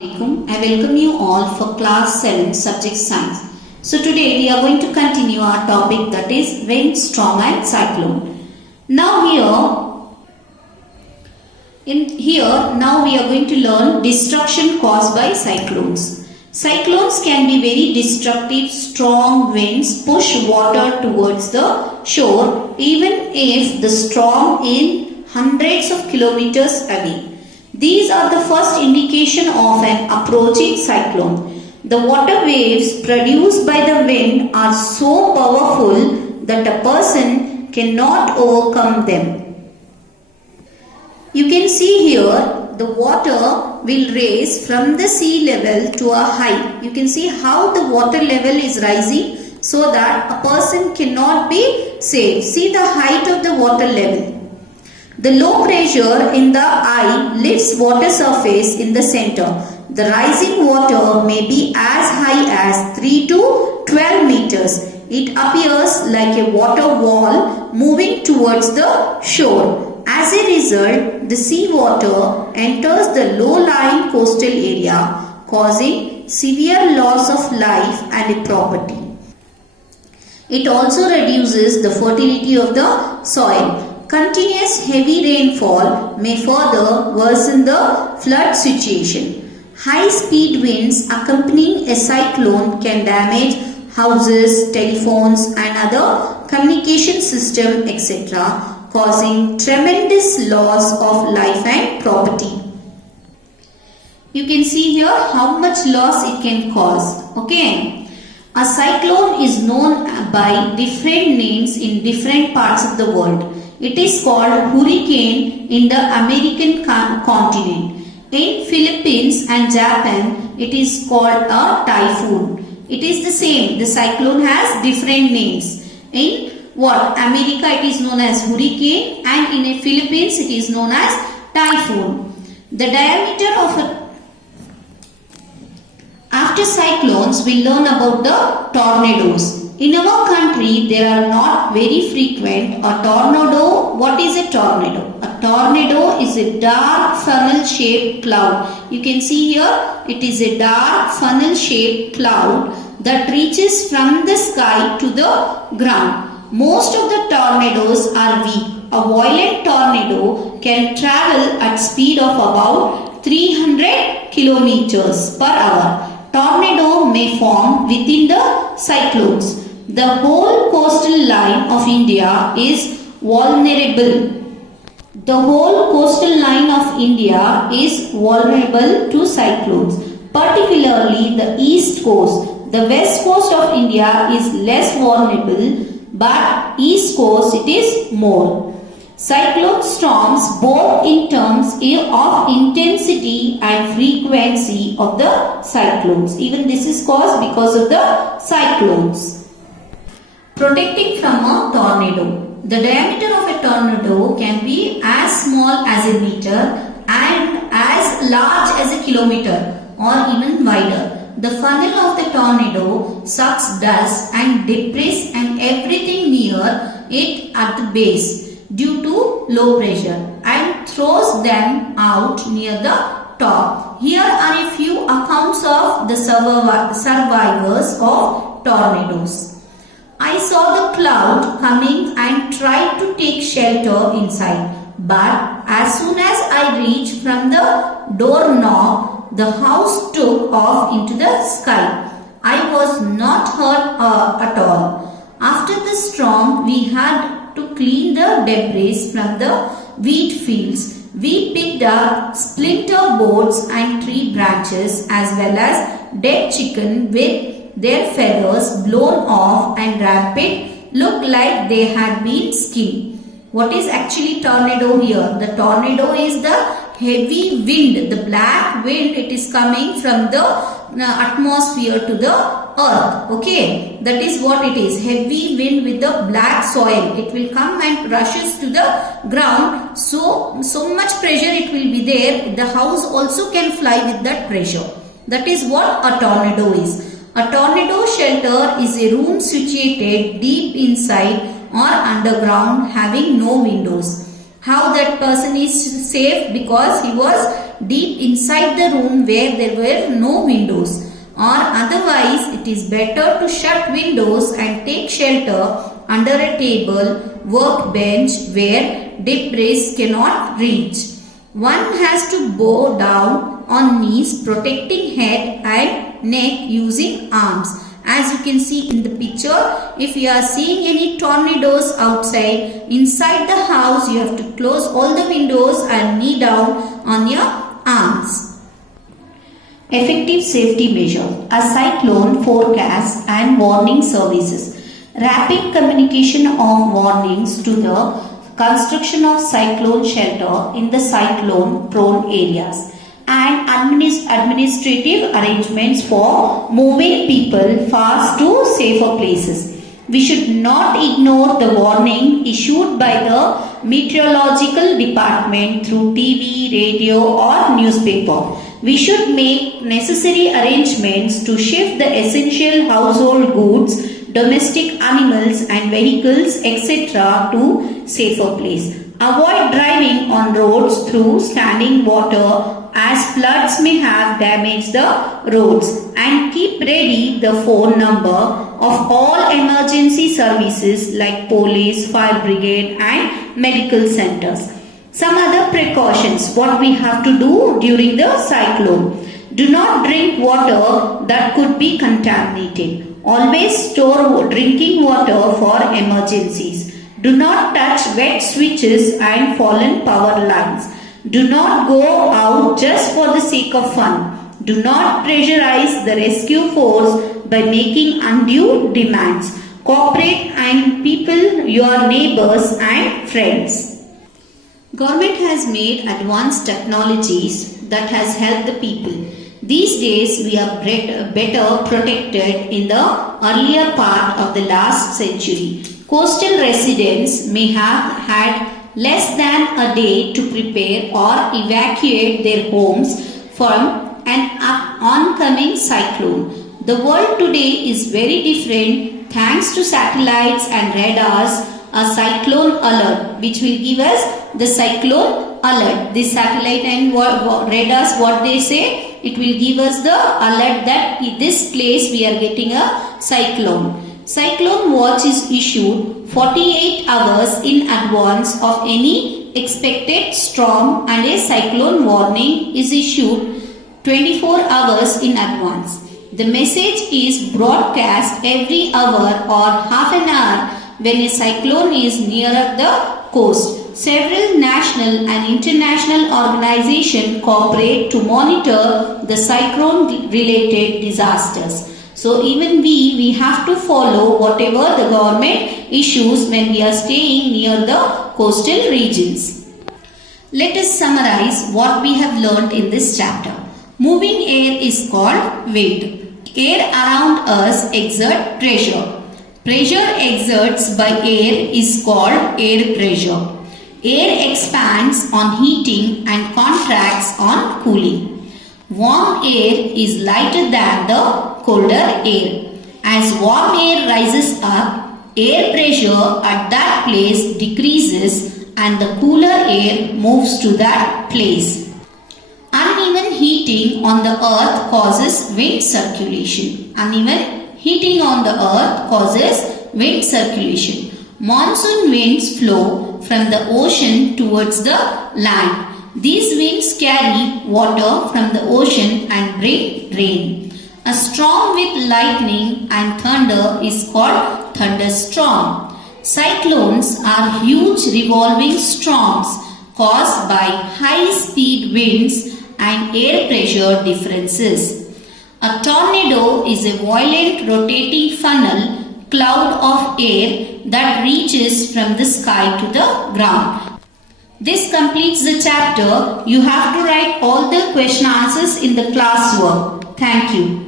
I welcome you all for class 7 subject science. So today we are going to continue our topic, that is wind, storm and cyclone. Now we are going to learn destruction caused by cyclones. Cyclones can be very destructive. Strong winds push water towards the shore even if the storm is hundreds of kilometers away. These are the first indication of an approaching cyclone. The water waves produced by the wind are so powerful that a person cannot overcome them. You can see here the water will raise from the sea level to a height. You can see how the water level is rising so that a person cannot be saved. See the height of the water level. The low pressure in the eye lifts water surface in the center. The rising water may be as high as 3 to 12 meters. It appears like a water wall moving towards the shore. As a result, the sea water enters the low-lying coastal area, causing severe loss of life and property. It also reduces the fertility of the soil. Continuous heavy rainfall may further worsen the flood situation. High-speed winds accompanying a cyclone can damage houses, telephones and other communication system, etc., causing tremendous loss of life and property. You can see here how much loss it can cause. Okay. A cyclone is known by different names in different parts of the world. It is called hurricane in the American continent. In Philippines and Japan, it is called a typhoon. It is the same. The cyclone has different names. In America, it is known as hurricane, and in the Philippines, it is known as typhoon. The diameter of After cyclones, we learn about the tornadoes. In our country, they are not very frequent. A tornado, what is a tornado? A tornado is a dark funnel-shaped cloud. You can see here, it is a dark funnel-shaped cloud that reaches from the sky to the ground. Most of the tornadoes are weak. A violent tornado can travel at speed of about 300 kilometers per hour. Tornado may form within the cyclones. The whole coastal line of India is vulnerable. The whole coastal line of India is vulnerable to cyclones, particularly the east coast. The west coast of India is less vulnerable, but east coast it is more. Cyclone storms, both in terms of intensity and frequency of the cyclones. Even this is caused because of the cyclones. Protecting from a tornado. The diameter of a tornado can be as small as a meter and as large as a kilometer or even wider. The funnel of the tornado sucks dust and debris and everything near it at the base due to low pressure and throws them out near the top. Here are a few accounts of the survivors of tornadoes. I saw the cloud coming and tried to take shelter inside, but as soon as I reached from the doorknob, the house took off into the sky. I was not hurt at all. After the storm, we had to clean the debris from the wheat fields. We picked up splinter boards and tree branches as well as dead chicken with their feathers blown off and wrapped it looked like they had been skinned. What is actually tornado here? The tornado is the heavy wind, the black wind. It is coming from the atmosphere to the earth. Okay, that is what it is. Heavy wind with the black soil. It will come and rushes to the ground. So much pressure it will be there. The house also can fly with that pressure. That is what a tornado is. A tornado shelter is a room situated deep inside or underground having no windows. How that person is safe? Because he was deep inside the room where there were no windows. Or otherwise, it is better to shut windows and take shelter under a table, workbench where debris cannot reach. One has to bow down on knees, protecting head and neck using arms. As you can see in the picture, if you are seeing any tornadoes outside, inside the house you have to close all the windows and knee down on your arms. Effective safety measure. A cyclone forecast and warning services. Rapid communication of warnings to the construction of cyclone shelter in the cyclone prone areas, and administrative arrangements for moving people fast to safer places. We should not ignore the warning issued by the meteorological department through TV, radio or newspaper. We should make necessary arrangements to shift the essential household goods, domestic animals and vehicles etc. to safer place. Avoid driving on roads through standing water, as floods may have damaged the roads, and keep ready the phone number of all emergency services like police, fire brigade and medical centers. Some other precautions what we have to do during the cyclone. Do not drink water that could be contaminated. Always store drinking water for emergencies. Do not touch wet switches and fallen power lines. Do not go out just for the sake of fun. Do not pressurize the rescue force by making undue demands. Cooperate and people, your neighbors and friends. Government has made advanced technologies that has helped the people. These days we are better protected in the earlier part of the last century. Coastal residents may have had less than a day to prepare or evacuate their homes from an oncoming cyclone. The world today is very different thanks to satellites and radars. A cyclone alert which will give us the cyclone alert. This satellite and radars, what they say, it will give us the alert that in this place we are getting a cyclone. Cyclone watch is issued 48 hours in advance of any expected storm, and a cyclone warning is issued 24 hours in advance. The message is broadcast every hour or half an hour when a cyclone is nearer the coast. Several national and international organizations cooperate to monitor the cyclone-related disasters. So even we have to follow whatever the government issues when we are staying near the coastal regions. Let us summarize what we have learnt in this chapter. Moving air is called wind. Air around us exerts pressure. Pressure exerted by air is called air pressure. Air expands on heating and contracts on cooling. Warm air is lighter than the colder air. As warm air rises up, air pressure at that place decreases and the cooler air moves to that place. Uneven heating on the earth causes wind circulation. Uneven heating on the earth causes wind circulation. Monsoon winds flow from the ocean towards the land. These winds carry water from the ocean and bring rain. A storm with lightning and thunder is called thunderstorm. Cyclones are huge revolving storms caused by high-speed winds and air pressure differences. A tornado is a violent rotating funnel cloud of air that reaches from the sky to the ground. This completes the chapter. You have to write all the question answers in the classwork. Thank you.